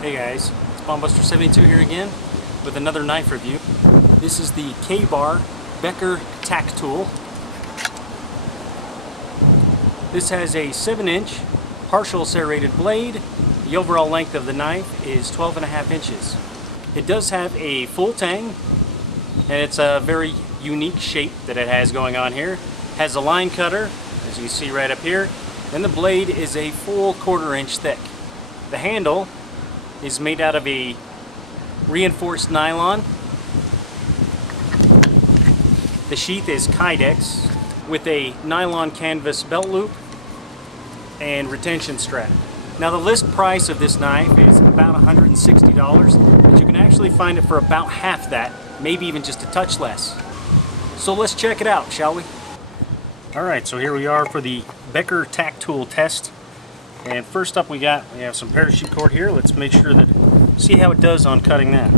Hey guys, it's Bombbuster72 here again with another knife review. This is the K-Bar Becker Tactool. This has a 7-inch partial serrated blade. The overall length of the knife is 12.5 inches. It does have a full tang, and it's a very unique shape that it has going on here. It has a line cutter, as you see right up here, and the blade is a full 1/4 inch thick. The handle is made out of a reinforced nylon. The sheath is Kydex with a nylon canvas belt loop and retention strap. Now the list price of this knife is about $160, but you can actually find it for about half that, maybe even just a touch less. So let's check it out, shall we? Alright, so here we are for the Becker Tactool test. And first up we have some parachute cord here. Let's make sure that, see how it does on cutting that.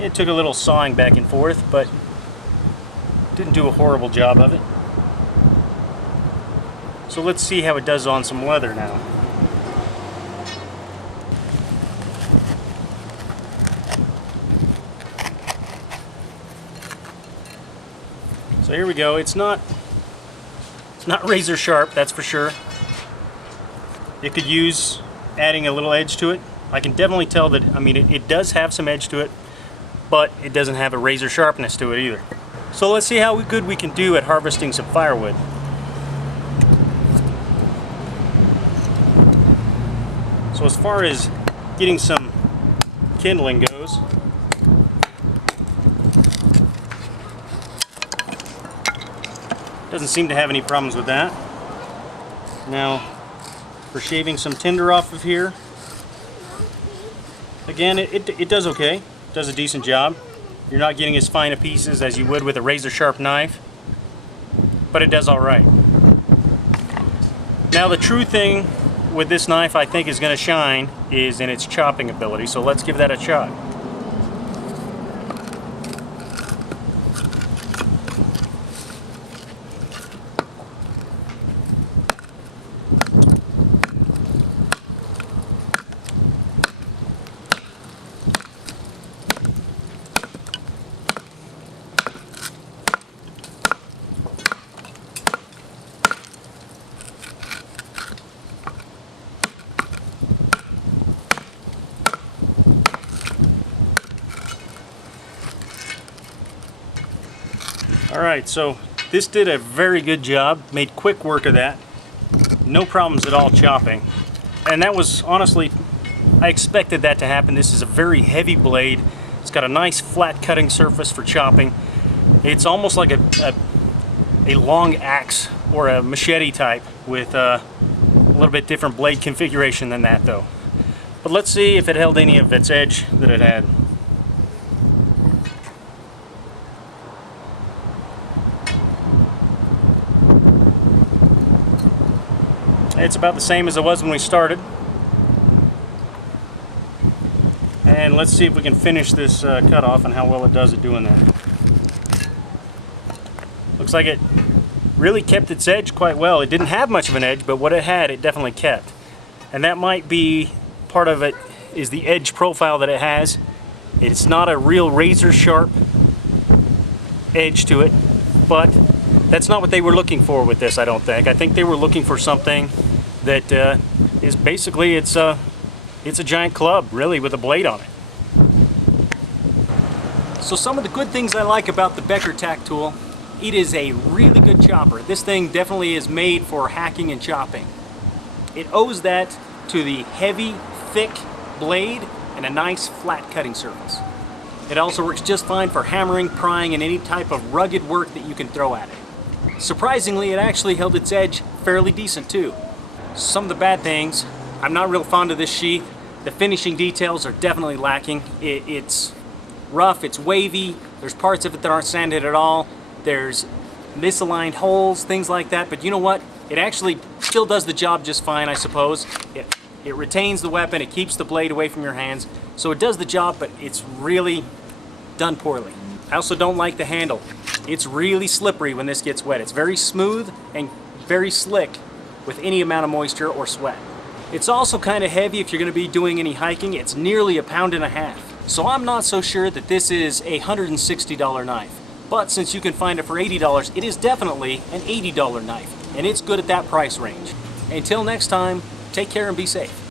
It took a little sawing back and forth, but didn't do a horrible job of it. So let's see how it does on some leather now. So here we go. It's not razor sharp, that's for sure. It could use adding a little edge to it. I can definitely tell that, I mean, it does have some edge to it, but it doesn't have a razor sharpness to it either. So let's see how good we can do at harvesting some firewood. So as far as getting some kindling goes, doesn't seem to have any problems with that. Now, for shaving some tinder off of here, again, it does okay. It does a decent job. You're not getting as fine a pieces as you would with a razor sharp knife, but it does all right. Now the true thing with this knife I think is going to shine is in its chopping ability, so let's give that a shot. Alright, so this did a very good job, made quick work of that. No problems at all chopping. And that was, honestly, I expected that to happen. This is a very heavy blade. It's got a nice flat cutting surface for chopping. It's almost like a long axe or a machete type with a little bit different blade configuration than that though. But let's see if it held any of its edge that it had. It's about the same as it was when we started. And let's see if we can finish this cut off and how well it does at doing that. Looks like it really kept its edge quite well. It didn't have much of an edge, but what it had, it definitely kept. And that might be part of it, is the edge profile that it has. It's not a real razor sharp edge to it, but that's not what they were looking for with this, I don't think. I think they were looking for something that is basically, it's a giant club, really, with a blade on it. So some of the good things I like about the Becker Tactool, it is a really good chopper. This thing definitely is made for hacking and chopping. It owes that to the heavy, thick blade and a nice flat cutting surface. It also works just fine for hammering, prying, and any type of rugged work that you can throw at it. Surprisingly, it actually held its edge fairly decent too. Some of the bad things, I'm not real fond of this sheath. The finishing details are definitely lacking. It's rough, it's wavy, there's parts of it that aren't sanded at all, there's misaligned holes, things like that, but you know what? It actually still does the job just fine, I suppose. It retains the weapon, it keeps the blade away from your hands, so it does the job, but it's really done poorly. I also don't like the handle. It's really slippery when this gets wet. It's very smooth and very slick with any amount of moisture or sweat. It's also kind of heavy if you're going to be doing any hiking. It's nearly 1.5 pounds. So I'm not so sure that this is a $160 knife. But since you can find it for $80, it is definitely an $80 knife. And it's good at that price range. Until next time, take care and be safe.